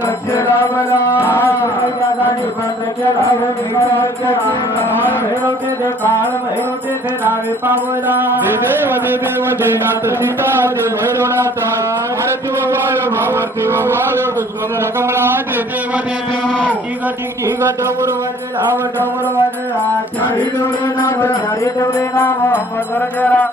दक्षिणावला बंद केला भैरवते ते काळ भैरवते ते नावे पावला देव देनाथ सीता दे भैरवनाथ आरती बाळ भावती बाळ दुष्कर कमला देव ठीक डोंगर वाजले लाव डोंगर वाजले चारी डोळे नाम मगर जरा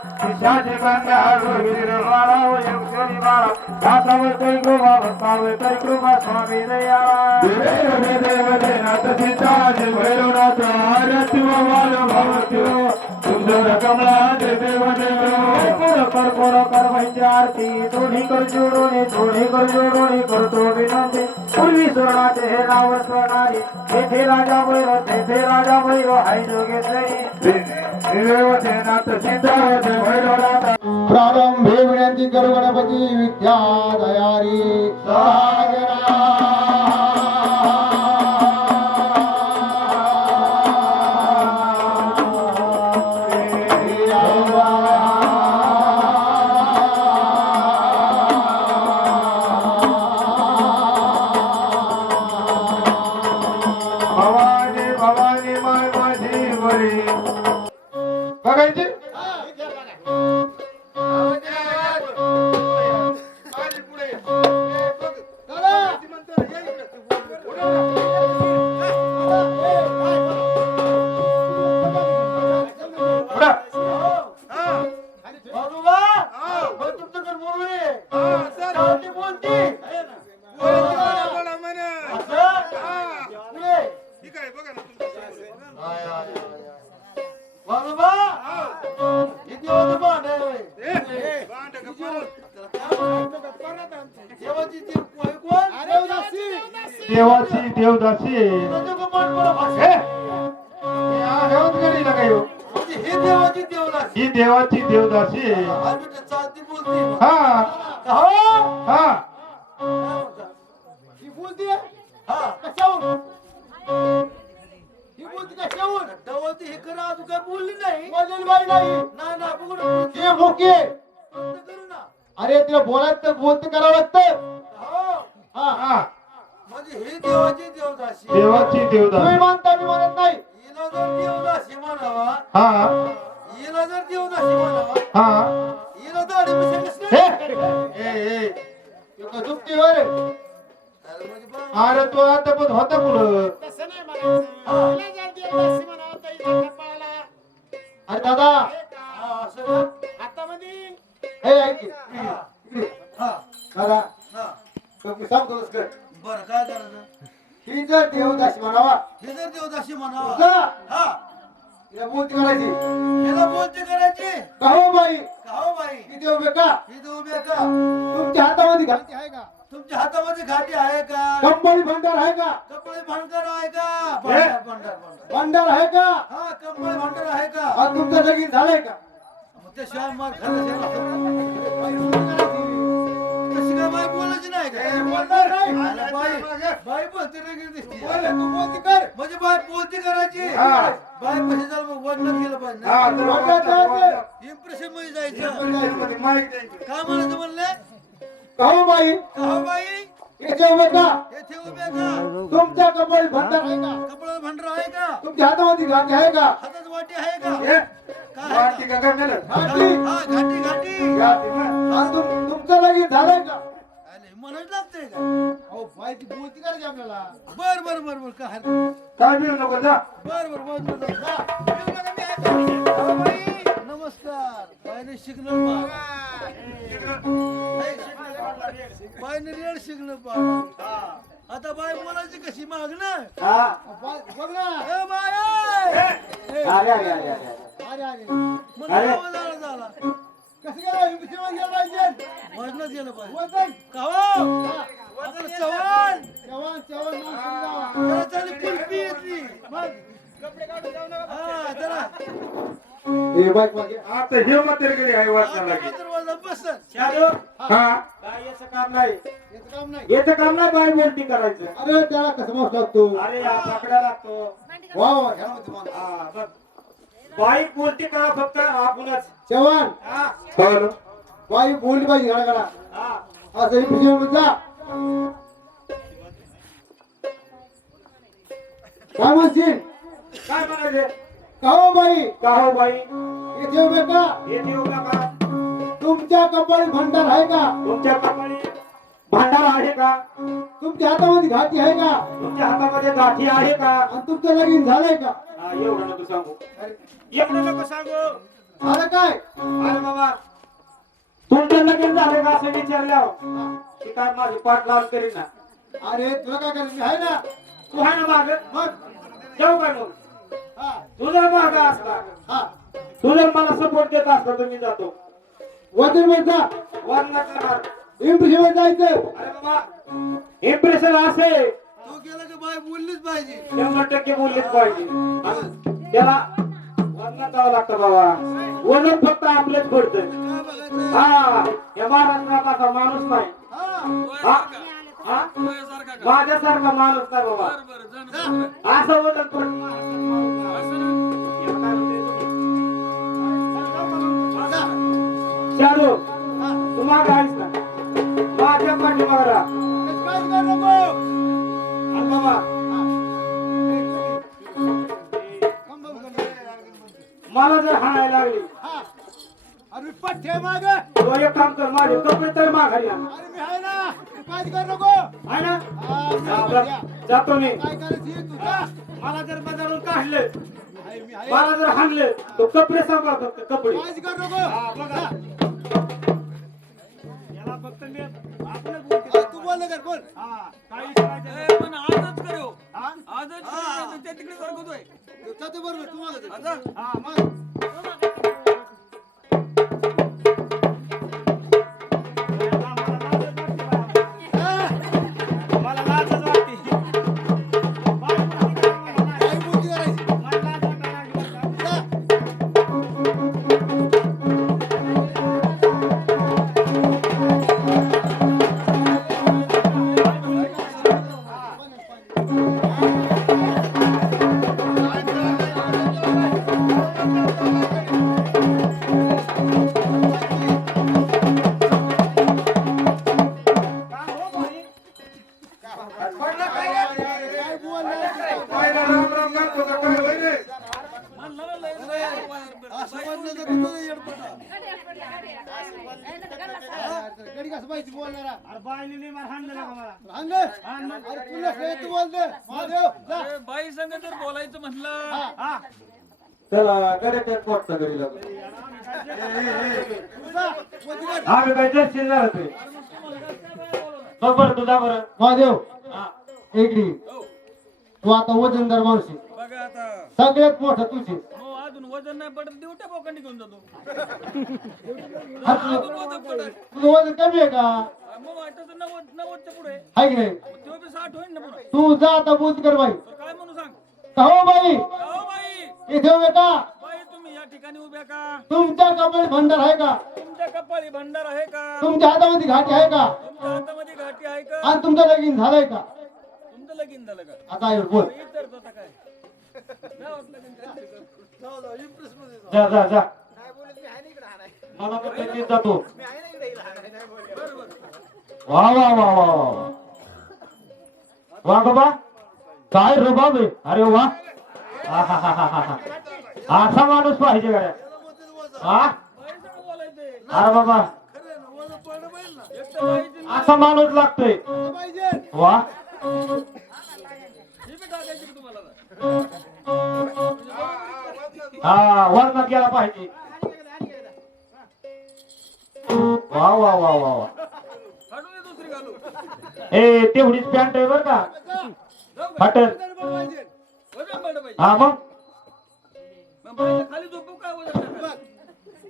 शाजी कांद्या वीर वाला योगेश्वरी बाळा दासावर तै कृपा भक्तावर तै कृपा स्वामी दयाळा देव देनाथ सीता दे भैरवनाथ आरती बाळ भावती सुंदर कमला देव कर म्हणजे आरती थोडी कर जोडोनी करतो विनंती पूर्वी सोनाचे हे नाव सोनारी तेथे राजा भैरव हाय जोगेश्वरी देवनाथ सीता जय भैरवनाथ प्रारंभे विनंती करू गणपती विद्या दयारी भवानी माय माझी बरी बघायची देवाची देवदासी ही देवाची देवदासी हा हा अरे तिला बोलायचं तर बोलते करावं लागतं म्हणजे ही देवाची देवदासी देवाची देवदासी तुम्ही मानता मी मानत नाही हिला जर देवदासी म्हणावा हा हिला जर देवदासी म्हणावा हा हिला दाढी मिशा म्हणजे बा अरे तो आता पण होता पुढं तसं नाही म्हणायचं. तिला जर देवदासी म्हणावं तर हिच्या कपाळाला अरे दादा असं का? हातामध्ये हे ऐक की. हा दादा हा तुम्ही सांगतोच कर बरं काय करायचं ही जर देवदासी म्हणावा हे जर देवदासी म्हणावा जा. हा तिला बोलती करायची हिला बोलते करायची का हो बाई का हो बाई ही देव बेका ही देव बेका तुमच्या हातामध्ये घालती आहे का तुमच्या हातामध्ये घाटी आहे का कंबळी भंडार आहे का कपडे भांडकर आहे का भांडार भांडार भांडार भंडार आहे का हा कंबळ भांडार आहे का आज तुमचं लगीन झालंय का मग त्याशिवाय मार तशी काय बाई बोलायची नाही का बोलणार नाही. अरे बाई बाई बोलते नाही दिसते तू बोलती कर म्हणजे बाई बोलती करायची हा. बाई पैसे झालं मग वडण्यात गेलं पाहिजे हा, तर वडिलात जायचं. इम्प्रेशन मध्ये जायचं माहित द्यायची. काय म्हणायचं म्हणले का हो बाई का हो बाई हे देव बेका येथे उभे का तुमच्या कंबळी भंडार आहे का कपड्याला भांडर आहे का तुमच्या हातामध्ये घाटी आहे का हातात वाटी आहे का हे, काय वाटी आहे का करण्याला? का? घाटी हा घाटी घाटी घाटी ना. आज तुमचं लगीन झालंय का अरे म्हणायच लागतंय का अहो बाई ती बोलती करायची आपल्याला बर बर बर बर काय हरकत नाही. काय बिल नको जा बर बर बर बर जा. येऊ नका मी आहे. अहो बाई नमस्कार बाईने शिकलं बाईने रेड शिकलं पा आता बाई बोलायची कशी मागणं हा बघ ना ए बाई अरे अरे अरे अरे अरे अरे मला झाला कसं गेलं विषय गेलं पाहिजे वजनात गेलं पाहिजे वजन काहो आपलं चव्हाण चव्हाण चव्हाण नाव सांग जावा. जरा चाली कुल्फी येतली मग कपडे काढून जाऊ नका. हा जरा हे बाईक मागे आता हे म्हातारीकडे आहे वाटणार आता लागेल. मात्र वजन बसन शालू, हा काय याचं काम नाही. याचं काम नाही याचं काम नाही बाय बोलती करायचं. अरे त्याला कसं माफ लागतो अरे हा पकडा लागतो. वा वा ह्या मध्ये मान. हा बघ. बाईक बोलते का फक्त आपणच. चव्हाण हा हॅलो. बाई बोलली पाहिजे घडा घडा हा असं ही विषय जा काय म्हणशील काय म्हणायचे का हो बाई का हो बाई इथे उभे का येते येऊ नका तुमच्या कपाळी भंडार आहे का तुमच्या कपाळी भांडार आहे का तुमच्या हातामध्ये घाटी आहे का तुमच्या हातामध्ये गाठी आहे का आणि तुमचं लगीन झालंय का हा, एवढं नको सांगू एवढं नको सांगू झालं काय अरे बाबा तुमचं लगीन झालं का असं विचारल्यावर ती काय माझी पाठ लाल करीन ना अरे तुला काय करायचं आहे ना तू आहे ना माग मग जाऊ काय मग हा तू जर माग असला हा तू जर मला सपोर्ट देत असला तर मी जातो वजन मध्ये जा वरनं करणार इम्प्रेशन मध्ये जायचं अरे बाबा इम्प्रेशन असे तू गेला की बाय बोललीच पाहिजे 100% बोललेच पाहिजे आणि त्याला वरनं जावं लागतं बाबा वजन फक्त आपलेच पडतं काय बघायचं हा या महाराष्ट्रात असा माणूस नाही हा हा? हा? माझ्यासारखा माणूस नाही बाबा असं वजन शालू तू माग आहेस ना माझ्या पाठीमागरा काय करू नको आणि बाबा मला जर हाणायला लागली हा अरे पठ्ठे माग तो एक काम कर माझे कपडे तर माघारी आण. अरे मी आहे ना तू काय करू नको आहे ना हा, हा, जा, बरं. जातो मी काय करायचं हे तू जा मला जर बाजारून काढले आहे, मी आहे मला जर हाणले तो कपडे सांभाळ फक्त कपडे काय करू नको हा, बघा. याला फक्त मी आपणच हा, बोलतो. तू बोल कर बोल हा, काही करायचं नाही. पण आजच करू हा? आजच करू. त्या तिकडे सरकवतोय जातो बरोबर तू मागं जा. आता हा, मग. मला लाजच वाटते. काय बोलती करायची मला लाज वाटायला लागली बरं का? जा. का हो बाई? काय बोलणार बाईला राम राम घालतो का काय होय रे? असं बोललं तर तुझं येडपट. गडी कसं पाहिजे बोलणारा अरे बाईने लई मार हाणलेला का मला? अंग अरे तुला काय तू बोलते महादेव जा अरे बाई संग जर बोलायचं म्हणलं हा. चला गडे पोटता घरी लागलो आम्ही काय जास्त झालं ते बरं तुझा बरं महादेव हा. इकडे तू आता वजनदार माणूस आहे. बघा आता सगळ्यात मोठा तुझे हो अजून वजन नाही पडत देऊ त्या बोकांडी घेऊन जातो तुझं अजून वजन पडत वजन कमी आहे का मग वाटतं 90च्या पुढे आहे की नाही तेव्हा बी 60 होईल ना पुढे तू जा आता बोध कर बाई तर काय म्हणू सांग हो बाई अहो बाई इथे उभे का बाई तुम्ही या ठिकाणी उभ्या का तुमच्या कपडे भंडार आहे का तुमच्या कपाळी भंडार आहे का तुमच्या हातामध्ये घाटी आहे का तुमच्या हातामध्ये घाटी आहे का आणि तुमचं लगीन झालंय का तुमचं लगीन झालं का आता आहे बोल इतर होता काय गावात लगीन झालं का? जाऊ जाऊ इम्प्रेस मध्ये जाऊ. जा जा जा नाही बोलत मी आहे ना इकडे हाणाय. मला पण लगेच जातो मी आहे ना इकडे हिला हाणाय, नाही बोलत. बरोबर वा वा वा वा वा वा बाबा काय रुबाब आहे अरे वा आहाहाहाहा. असा माणूस पाहिजे गाड्या हा बाई संग बोलायचंय अरे बाबा खरं आहे ना, वजन पडलं पाहिजे ना. एक तर बाईची असा माणूस लागतोय पाहिजे वा ही बी टाकायची का तुम्हाला आता? हा वरणात गेला पाहिजे वा वा वा वा वा काढून दे दुसरी घालू ए तेवढीच पॅन्ट आहे बर का जाऊ का? हटल पाहिजे वजन पडलं पाहिजे हा मग मग बाईला खाली झोपू काय वजन टाकायचं?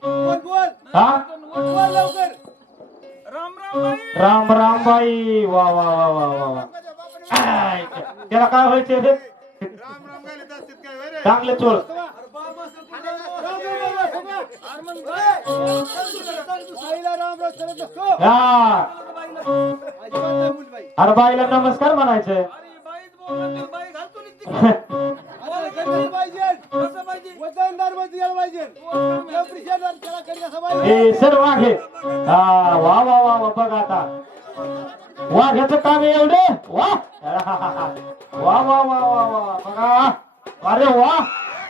बोल बोल हा बोल लवकर राम राम बाई राम राम बाई वा वा वा वा वा वा आय, त्याला काय व्हायचे रे चांगले चोळ अरे मग आईला राम राम करत असतो हा बाईला अजिबात नाही बोल बाई अरे बाईला नमस्कार म्हणायचं अरे बाईच बोलत बाई घालतो नी ती. आता कसं पाहिजे कसं पाहिजे वजनदार मध्ये यायला पाहिजे एप्रिशिएटर त्याला कधी कसं पाहिजे ए सर वाघे हा वा वा वा वा बघ आता वाघ्याचं काम आहे एवढे वा वा वा वा वा वा बघा अरे वा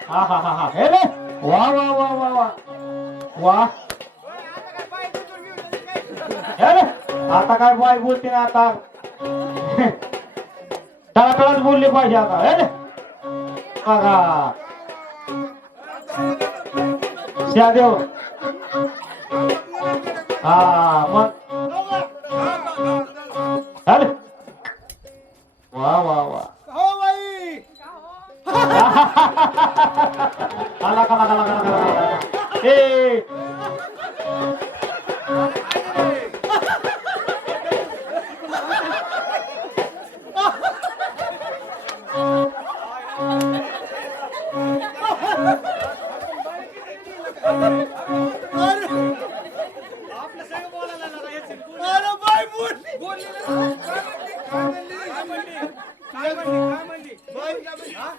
हा हा हा हा हे रे वा वा वा वा वा वा हे रे आता काय बाय बोलते ना आता तळातळाच बोलले पाहिजे आता हे रे बघा शहादेव हा मग अरे वा वा वा हो बाई आला कला ए अरे बाई बोलली बोलली ना? काय म्हणली? काय म्हणली? हा?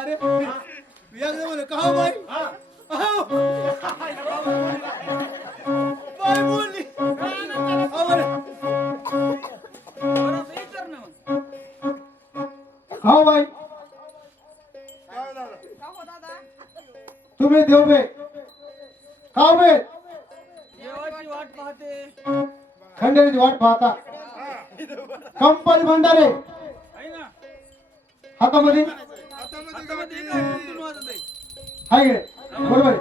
अरे एकदा बोल का हो बाई अहो. बाई बोलली अहो बरं. बरं, आता विचार ना मग. खाऊ बाई तुम्ही देव बे खाऊ बे देवाची वाट पाहते खंडेरीची वाट पाहता कंपनी भंडारे आहे ना हातामध्ये हातामध्ये काय कुंकू वाजत आहे? हाय गे बरोबर आहे.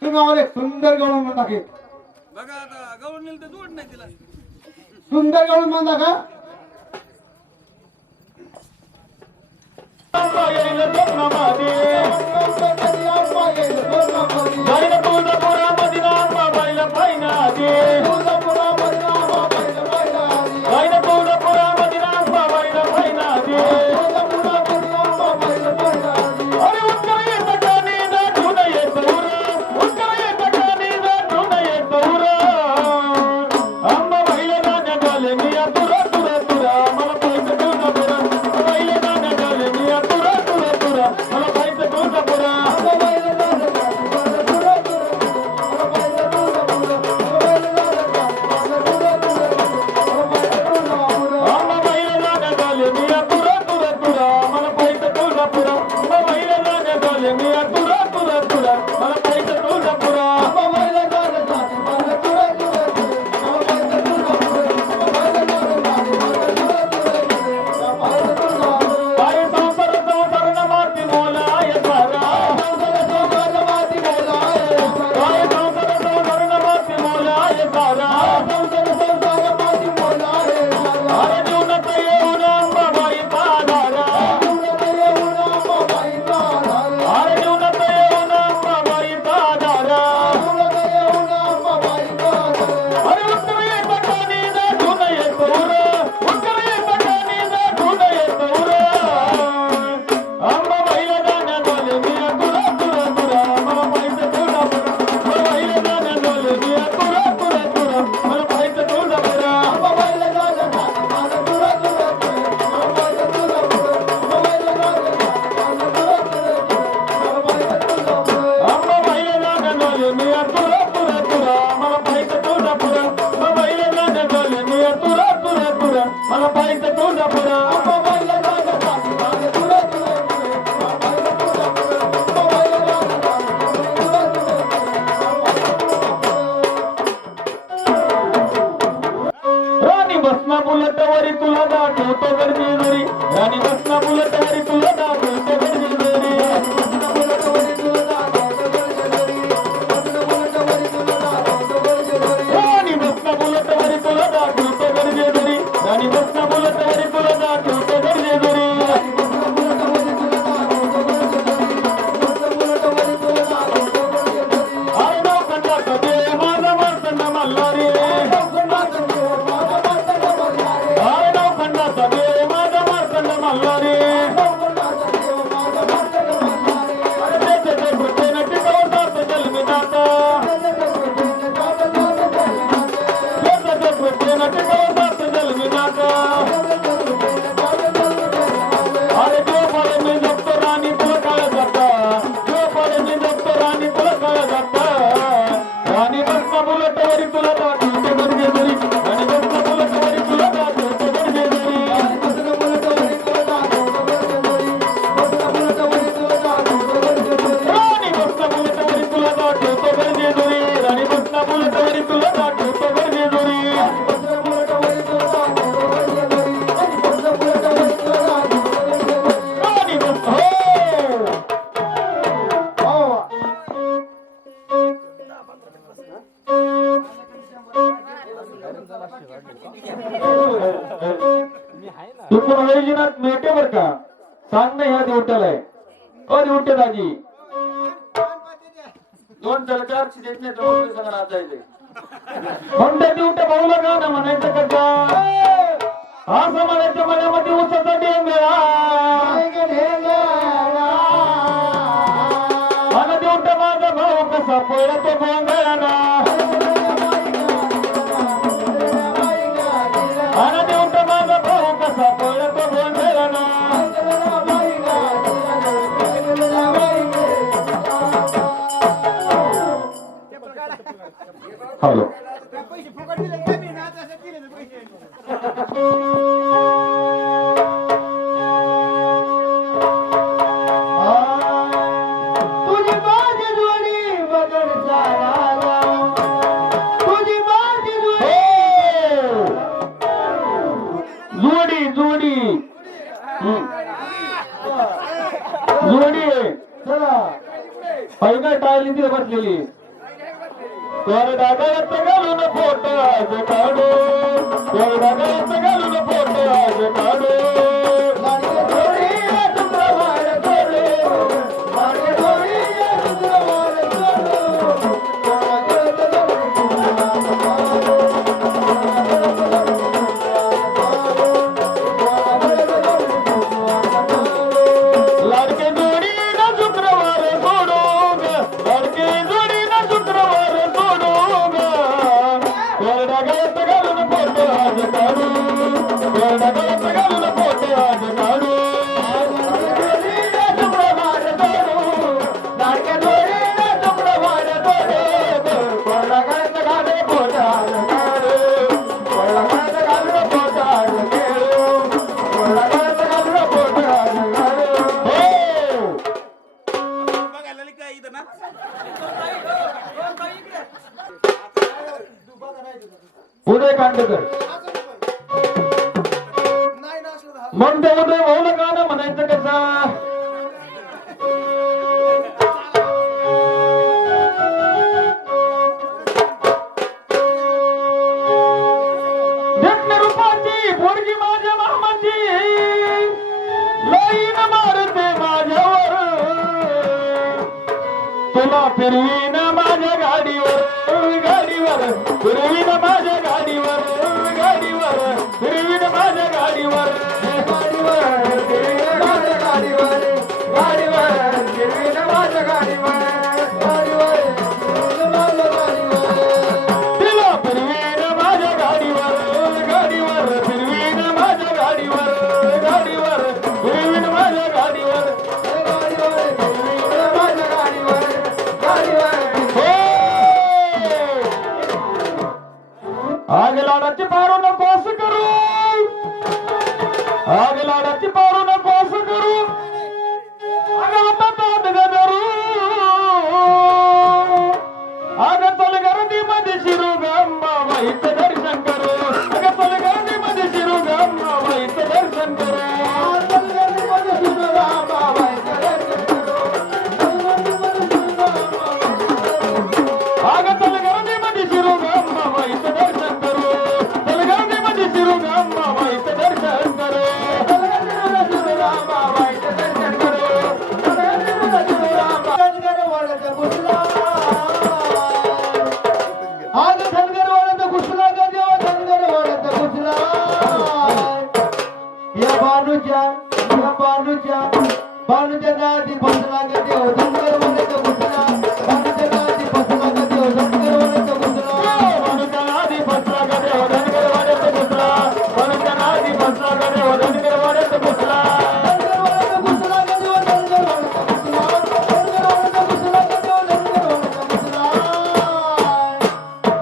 तुम्ही आम्हाला एक सुंदर गवळण म्हणता की बघा आता गवळ नेलं तर जोड नाही तिला सुंदर गवळण म्हणता का बर का सांग नाही ह्या दिवट्याला आहे ओ दिवटे दाजी दोन चार देत नाही तर सगळं नाचायचे म्हणते दिवटे भाऊला का ना म्हणायचं कसा हा समाजाच्या मनामध्ये उसाचा डेंगळा आणि दिवटे माझा भाऊ कसा पळला तो गोंधळाना आणि दिवटे माझा भाऊ कसा पळला तो गोंधळाना हॅलो पैसे फुकट दिले का मी नाच असं दिले ना पैसे तुझी माझी जोडी बदल झाला तुझी माझी जोडी जोडी जोडी चला पहिला टाळली तिथे बसलेली तर डागाळ्यात घालून फोटो आज काढू तर डागाळ्यात घालून फोटो आज काढू लाडके थोडी शुक्रवार थोडे लाडके थोडी शुक्रवार लाडके जोडी ना शुक्रवार सोडू लाडके जोडी ना शुक्रवार सोडू तर डागाळ्यात घालून फोटो आज काढू तर डागाळ्यात घालून फोटो आज काढू लाडके थोडी शुक्रवार थोडे कोणा काय घाले पोटार कोणा काय घालून पोटार कोणा काय घालून पोटार हो बघायला आली काय इथं ना उदय कांडकर नाही ना असलं तर म्हणते उदय भाऊला गाणं म्हणायचं कसं धन्य रूपाची पोरगी माझ्या मामाची लाईन मारते माझ्यावर तुला फिरवीन माझ्या गाडीवर गाडीवर फिरवीन माझ्या गाडीवर गाडीवर फिरवीन माझ्या गाडीवर गाडीवर गिरवीन माझ्या गाडीवर गाडीवर गिरवीन माझ्या गाडीवर गाडीवर गिरवीन माझ्या गाडीवर तिला फिरवीन माझ्या गाडीवर गाडीवर फिरवीन माझ्या गाडीवर गाडीवर फिरवीन माझ्या गाडीवर गाडीवर गिरवीन माझ्या गाडीवर गाडीवर हो! आग लाडाची पारू नकोस करू आग लाडाची पारू नकोस करू आग आता ताट गदरू आग चल गर्दी मध्ये शिरू गंबा बाईचं दर्शन करू आग चल गर्दी मध्ये शिरू गंबा बाईचं दर्शन करू आग चल गर्दी मध्ये शिरू गंबा बाईचं दर्शन करू चल गर्दी मध्ये शिरू गंबा बाईचं दर्शन करू आज धनगर वाढत घुसला ग देव धनगर वाढत घुसला या बानूच्या नादी बसला ग देव धनगर वाढत घुसला बानूच्या नादी बसला ग देव धनगर वाढत घुसला मनुष्य नादी बसला का देव धनगर वाड्यात घुसला मनुष्य नादी बसला का देव धनगर वाड्यात घुसला धनगर वाढत घुसला ग देव धनगर वाढत घुसला धनगर वाढत घुसला ग देव धनगर वाढत घुसला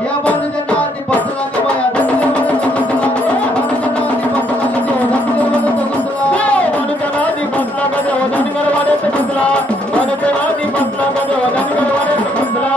या बानूच्या नादी बसला ग बाया धनगर वाढत घुसला बानूच्या नादी बसला ग देव धनगर वाढत घुसला मनुष्य नादी बसला का देव धनगर वाड्यात घुसला मनुष्य नादी बसला का देव धनगर वाड्यात घुसला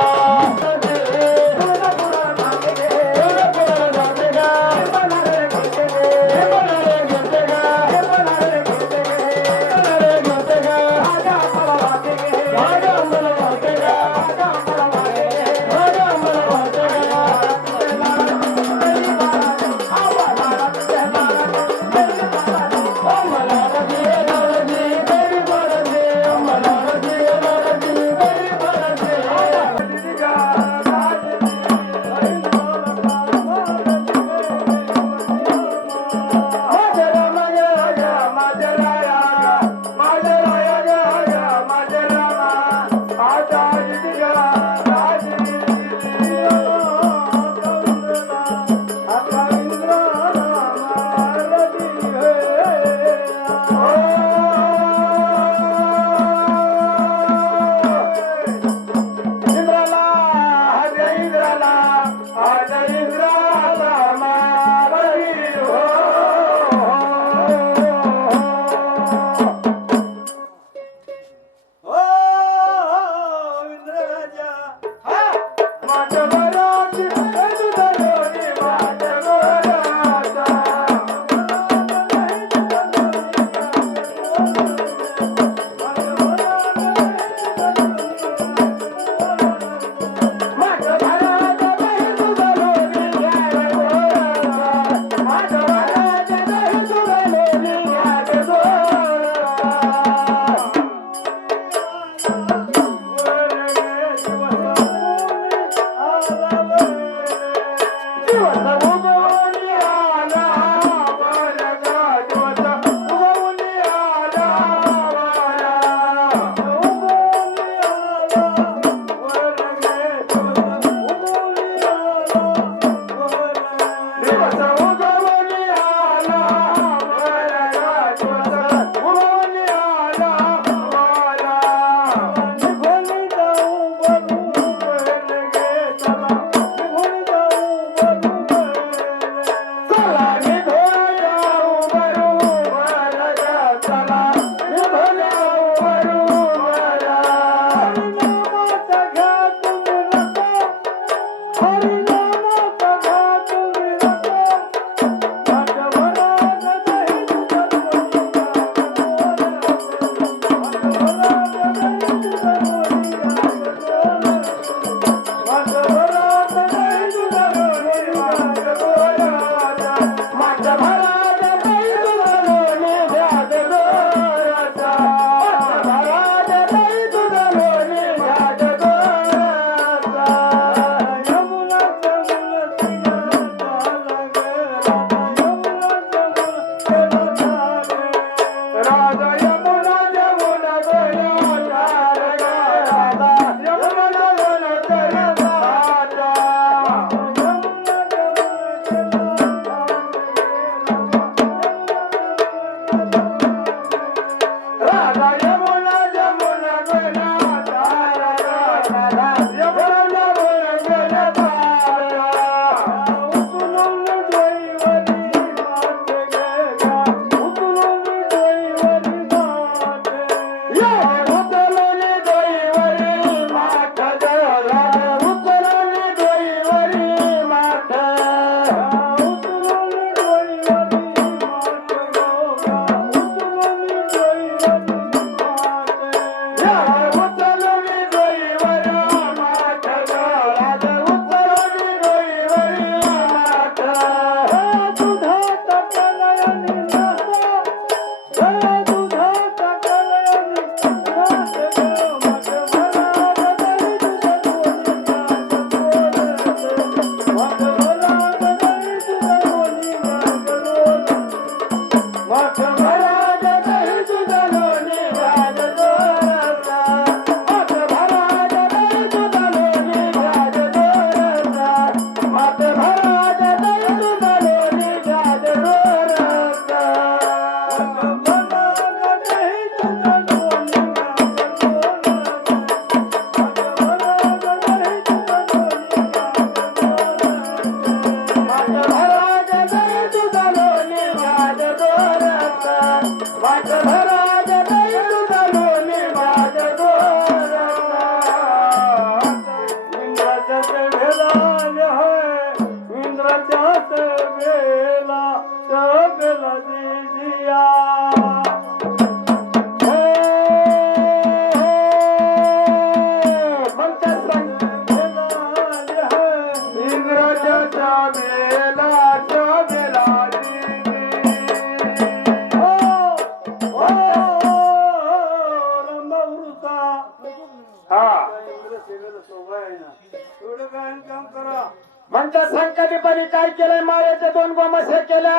म्हणतात संकटीपणी काय केलंय, मायाच्या 2 गोमस्या केल्या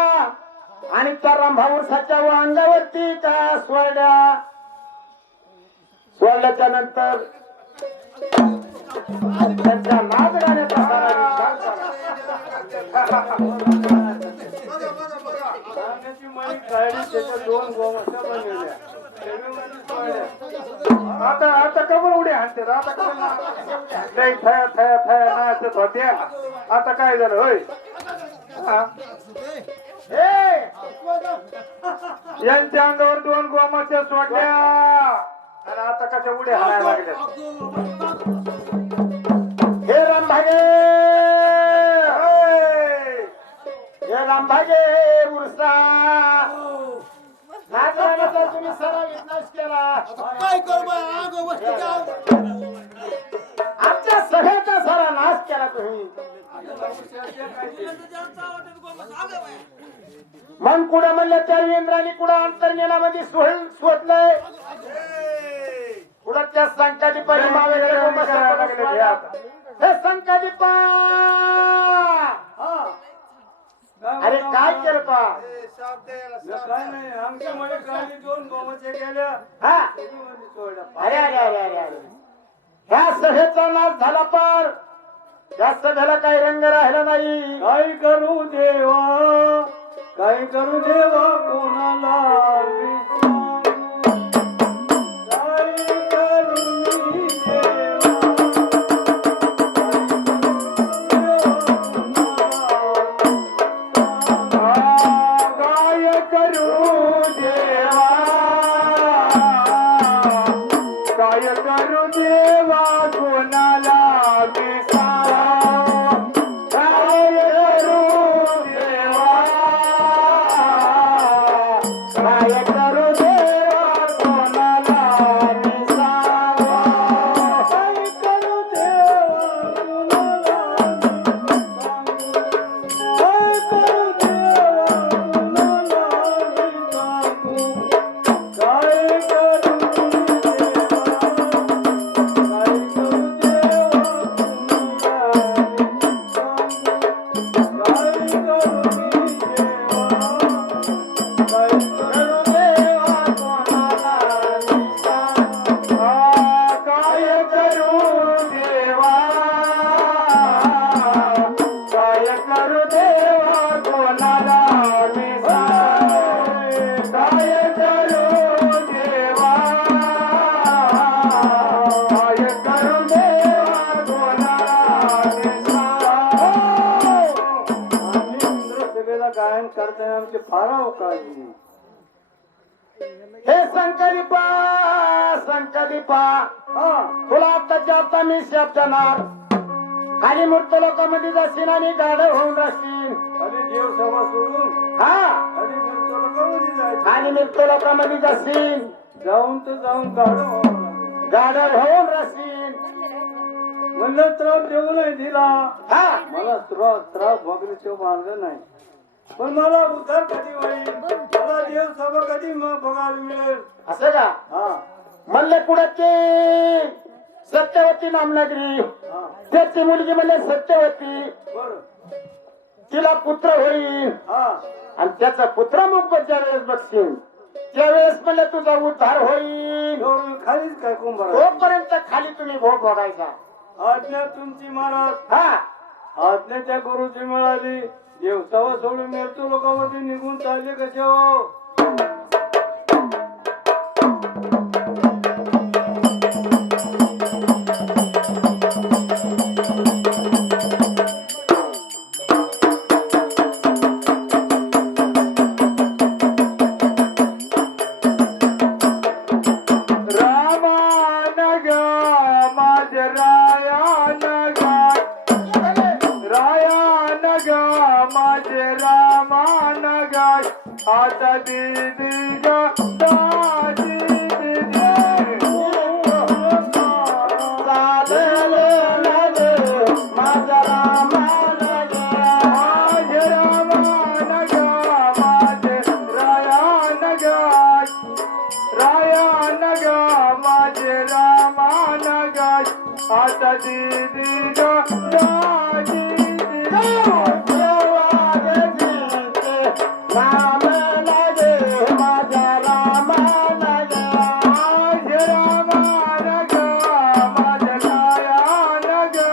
आणि त्या रंभाऊसाच्या अंगावरती का सोडल्याच्या नंतर त्यांच्या नाच गाण्याचा आता कबर उड्या हाणते, आता थया थया थया नाचत होत्या. आता काय झालं होय, यांच्या अंगावर 2 गोमाच्या सोडल्या आणि आता कशा उड्या हाणायला लागल्या. हे रामभागे, हे रामभागे उरसा नाचण्याचा तुम्ही सराव विनाश केला. काय करू बा आगो वस्ती जाऊ आमच्या सगळ्याचा सारा नाश केला तुम्ही. मन कुडं म्हणलं तर इंद्राने कुडं अंतर्निलामध्ये शोधलंय. कुडं त्या संकटीपणी हे संकटीपा अरे काय केलं पा काय नाही, आमच्या मध्ये काली 2 गोमत्या गेल्या. हा अरे अरे अरे अरे अरे ह्या सभेचा नाश झाला पार या सभेला काही रंग राहिला नाही. काय करू देवा काय करू देवा कोणाला विचारू? काय करू मी देवा काय करू देवा काय करू देवा कोणाला गायन करताना आमचे फार काळजी. हे संकलिपा संकलिपा तुला आताच्या आता मी शाप देणार. खाली मूर्त लोकांमध्ये जाशील आणि गाढ होऊन राहशील. खाली देव सभा सोडून हा खाली लोकांमध्ये जायचं. खाली मूर्त लोकांमध्ये जाशील जाऊन तर जाऊन गाढ होऊन राहशील. म्हणलं त्रास देऊ नाही दिला. हा मला त्रास भोगण्याचे मार्ग नाही. पण मला उद्धार कधी होईल? मला देव सभा कधी बघायला मिळेल? असं का हा म्हणले कुणाची सत्यवती नामनगरी हा त्याची मुलगी म्हणले सत्यवती. बर तिला पुत्र होईल हा आणि त्याचा पुत्र मुख ज्या वेळेस बघशील त्यावेळेस म्हणले तुझा उद्धार होईल. एवढं खालीच काय कुंभार तोपर्यंत खाली तुम्ही भोग बघायचा. आज्ञा तुमची महाराज. हा आज्ञा त्या गुरुची मिळाली. देव सभा सोडून मिळतो लोकांमध्ये निघून चालले कसे हो? आता दीदी दादी माझा रामाला माझे रामान गा माझे रायान गा रायान गा माझे रामान गा आता दीदी दादी राम लगे माझा राम लगे माझे रामान गा माझे रायान गा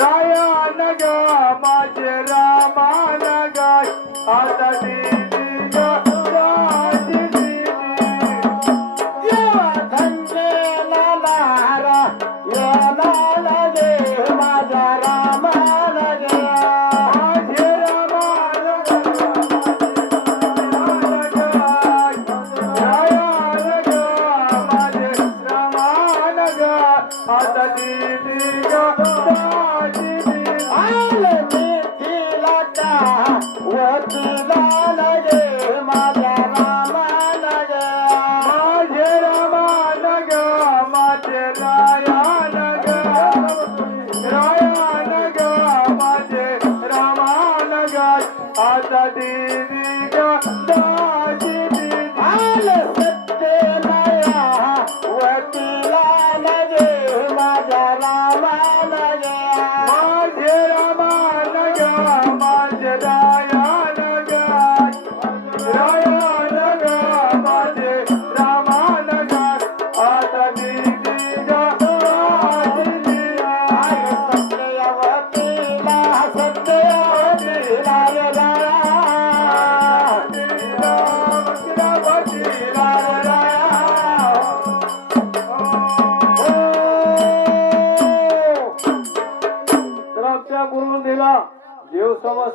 रायान गा माझे रामान गा आता दीदी गा दादी दीदी देवा धंदेला लारा येला लगे माझा राम लगे माझे रामान आता दीदी गा दादी दीदी आले मिठीला का वतीला लगे माझा राम लगे माझे रामान गा माझे रायान गा रायान गा माझे रामान गा आता दीदी गा दादी दीदी आले सत्यनाया वतीला लगे माझा राम लगे माझे रामान गा माझे रायान गा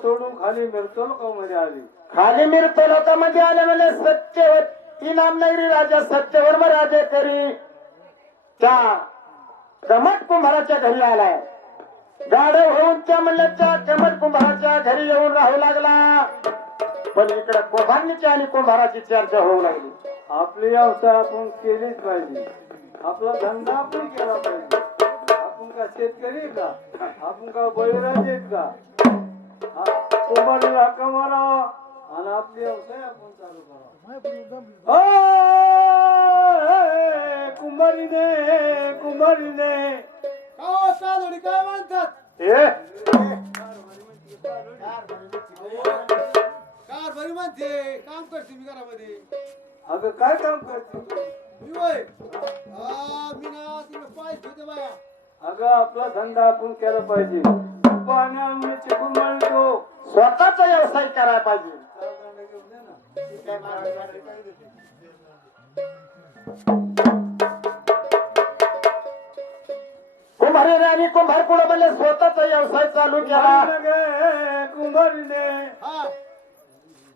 सोडून खाली मिळतो लोकांमध्ये आली. खाली मिरतो लोकांमध्ये आले म्हणजे सत्यवत इनामनगरी राजा सत्यवर्म राजे करी त्या कमट कुंभाराच्या घरी आलाय. गाढव होऊन त्या म्हणल्याच्या कमट कुंभाराच्या घरी येऊन राहू लागला. पण इकडे कुंभारनीची आणि कुंभाराची चर्चा होऊ लागली. आपली व्यवसाय आपण केलीच पाहिजे. आपला धंदा आपण केला पाहिजे. आपण का शेतकरी का? आपण का बळीराजे आहेत का? कुंभारीला हक्का मारावा आणि आपली व्यवसाय आपण चालू करावा. कुंभारीने कुंभारीने काय म्हणतात ए कार बरी म्हणते काम करते मी घरामध्ये. अगं काय काम करते तू? मी होय मी ना तिकडे पाय ठेवते बाया. अगं आपला धंदा आपण केला पाहिजे. पाणी आणून चिकून मारतो. स्वतःचा व्यवसाय करायला पाहिजे. कुंभारी आणि कुंभार कुळ म्हणले स्वतःचा व्यवसाय चालू केला. कुंभारीने हा